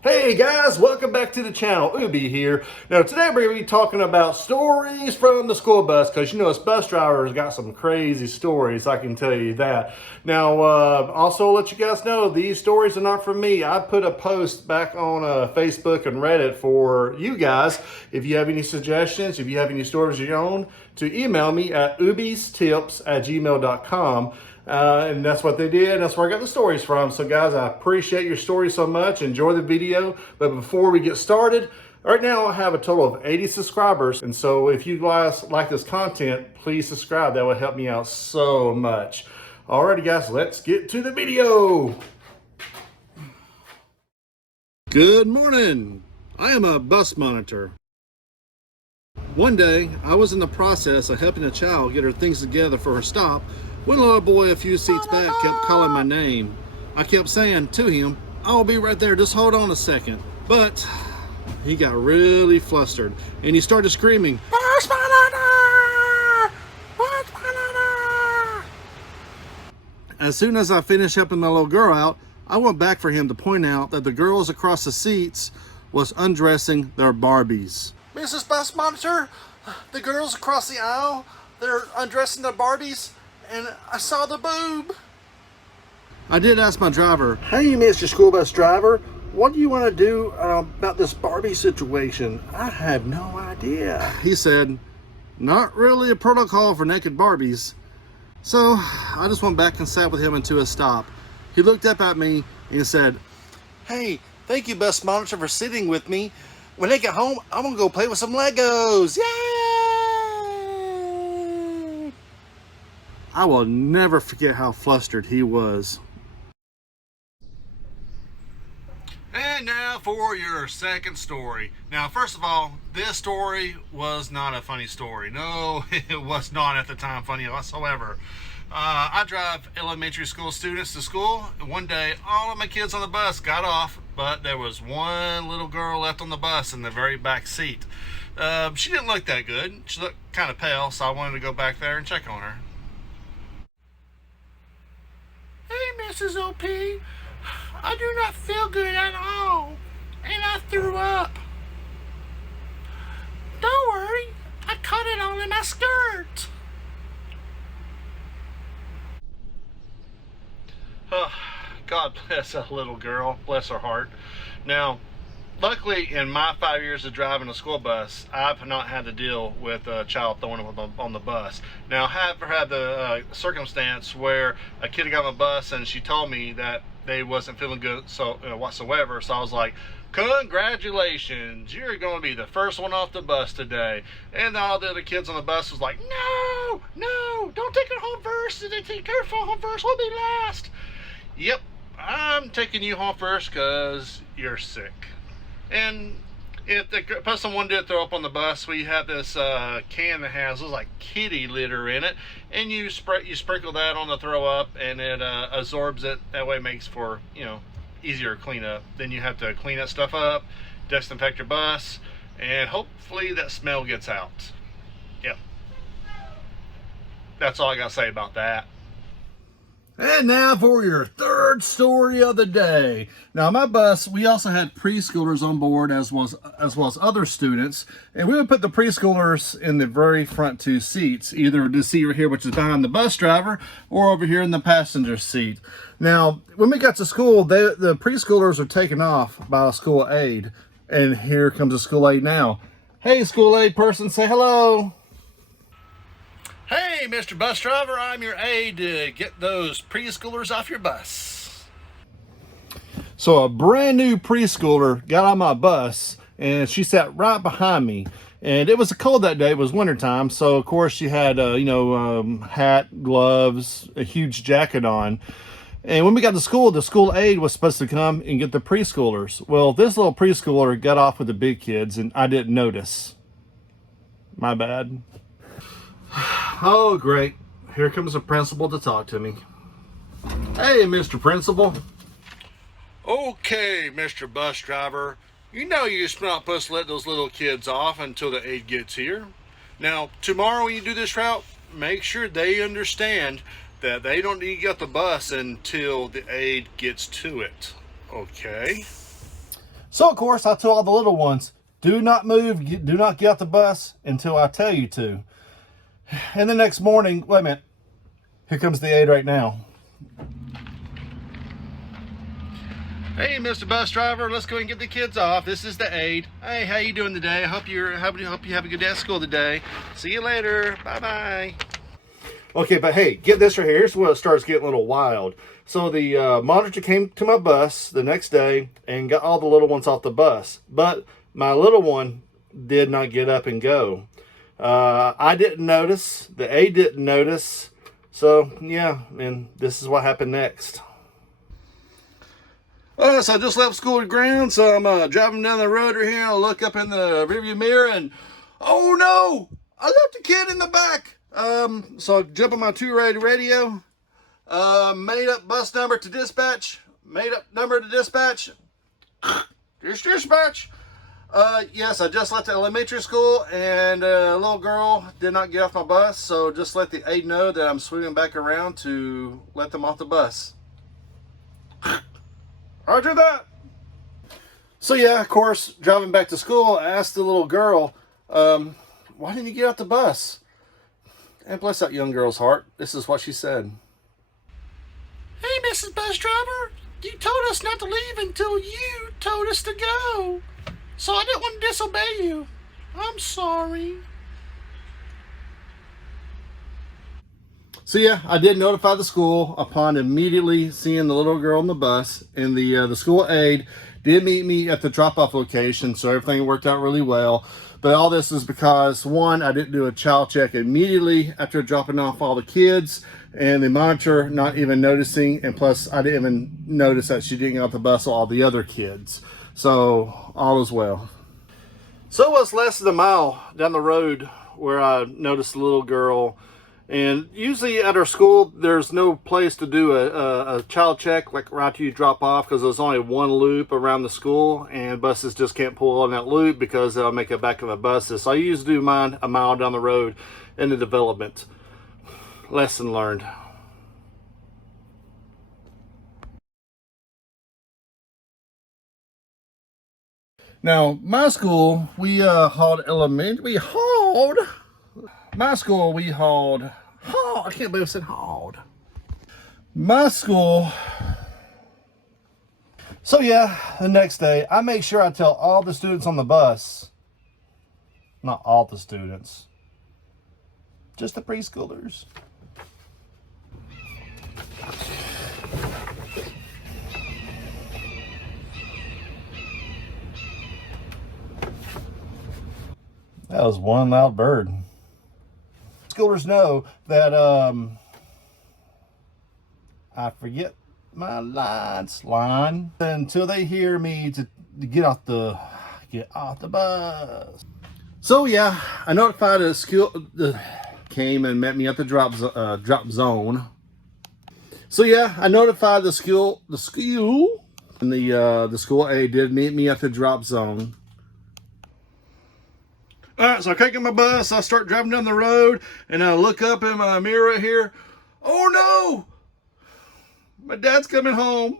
Hey guys, welcome back to the channel. Ubi here. Now today we're going to be talking about stories from the school bus, because you know us bus drivers got some crazy stories, I can tell you that. Now also let you guys know these stories are not from me. I put a post back on Facebook and Reddit for you guys. If you have any suggestions, if you have any stories of your own, to email me at oobiestips@gmail.com. And that's what they did. And that's where I got the stories from. So guys, I appreciate your stories so much. Enjoy the video. But before we get started, right now I have a total of 80 subscribers. And so if you guys like this content, please subscribe. That would help me out so much. Alrighty guys, let's get to the video. Good morning. I am a bus monitor. One day, I was in the process of helping a child get her things together for her stop when a little boy a few seats back kept calling my name. I kept saying to him, "I'll be right there, just hold on a second." But he got really flustered and he started screaming, "Bus monitor! Bus monitor!" As soon as I finished helping the little girl out, I went back for him to point out that the girls across the seats was undressing their Barbies. "Mrs. Bus Monitor, the girls across the aisle, they're undressing their Barbies, and I saw the boob." I did ask my driver, "Hey, Mr. School Bus Driver, what do you want to do about this Barbie situation? I have no idea." He said, "Not really a protocol for naked Barbies." So I just went back and sat with him until his stop. He looked up at me and said, "Hey, thank you, Bus Monitor, for sitting with me. When I get home, I'm gonna go play with some Legos. Yay!" I will never forget how flustered he was. And now for your second story. Now, first of all, this story was not a funny story. No, it was not at the time funny whatsoever. I drive elementary school students to school. One day, all of my kids on the bus got off, but there was one little girl left on the bus in the very back seat. She didn't look that good. She looked kind of pale, so I wanted to go back there and check on her. "Hey, Mrs. OP, I do not feel good at all, and I threw up." "Don't worry, I caught it all in my skirt." Oh, God bless that little girl. Bless her heart. Now, luckily, in my 5 years of driving a school bus, I've not had to deal with a child throwing up on the bus. Now, I have had the circumstance where a kid got on the bus and she told me that they wasn't feeling good whatsoever. So I was like, "Congratulations, you're going to be the first one off the bus today." And all the other kids on the bus was like, "No, no, don't take her home first. If they take her home first, we'll be last." Yep, I'm taking you home first because you're sick. And if the person one did throw up on the bus, we have this can that has like kitty litter in it, and you sprinkle that on the throw up, and it absorbs it. That way, it makes for easier cleanup. Then you have to clean that stuff up, disinfect your bus, and hopefully that smell gets out. Yep, that's all I gotta say about that. And now for your third story of the day. Now, my bus, we also had preschoolers on board as well as other students. And we would put the preschoolers in the very front two seats, either the seat right here, which is behind the bus driver, or over here in the passenger seat. Now, when we got to school, the preschoolers were taken off by a school aide. And here comes a school aide now. "Hey, school aide person, say hello." "Hey, Mr. Bus Driver, I'm your aide to get those preschoolers off your bus." So a brand new preschooler got on my bus and she sat right behind me. And it was cold that day. It was wintertime. So, of course, she had, hat, gloves, a huge jacket on. And when we got to school, the school aide was supposed to come and get the preschoolers. Well, this little preschooler got off with the big kids and I didn't notice. My bad. Oh, great. Here comes the principal to talk to me. "Hey, Mr. Principal." "Okay, Mr. Bus Driver. You know you're not supposed to let those little kids off until the aide gets here. Now, tomorrow when you do this route, make sure they understand that they don't need to get the bus until the aide gets to it. Okay?" So of course I told all the little ones, do not move, do not get out the bus until I tell you to. And the next morning, wait a minute, here comes the aide right now. Hey, Mr. Bus Driver, let's go and get the kids off. This is the aide. Hey, how you doing today? I hope you have a good day at school today. See you later. Bye-bye. Okay, but hey, get this right here. Here's where it starts getting a little wild. So the monitor came to my bus the next day and got all the little ones off the bus. But my little one did not get up and go. I didn't notice. The aide didn't notice. So, yeah, and this is what happened next. So I just left school at ground, so I'm driving down the road right here. I look up in the rearview mirror and, oh no, I left a kid in the back. So I jump on my two-way radio, made up bus number to dispatch, made up number to dispatch. Dispatch. Yes, I just left the elementary school and a little girl did not get off my bus, so just let the aide know that I'm swinging back around to let them off the bus. Roger that. So yeah, of course, driving back to school, I asked the little girl, why didn't you get off the bus? And bless that young girl's heart, this is what she said. Hey, Mrs. Bus Driver, you told us not to leave until you told us to go. So I didn't want to disobey you. I'm sorry. So yeah, I did notify the school upon immediately seeing the little girl on the bus, and the school aide did meet me at the drop-off location, so everything worked out really well. But all this is because, one, I didn't do a child check immediately after dropping off all the kids, and the monitor not even noticing, and plus I didn't even notice that she didn't get off the bus with all the other kids. So all is well. So it was less than a mile down the road where I noticed the little girl. And usually at our school, there's no place to do a child check like right after you drop off, because there's only one loop around the school and buses just can't pull on that loop because they'll make a back of a buses. So I usually do mine a mile down the road in the development. Lesson learned. Now, my school, we hauled elementary, my school, we hauled, I can't believe I said hauled. My school, so yeah, the next day, I make sure I tell all the students on the bus, not all the students, just the preschoolers. That was one loud bird. Schoolers know that I forget my line until they hear me to get off the bus. So yeah, I notified the school, came and met me at the drop zone. So yeah, I notified the school, and the school aide did meet me at the drop zone. All right, so I kick in my bus, I start driving down the road, and I look up in my mirror here. Oh no! My dad's coming home.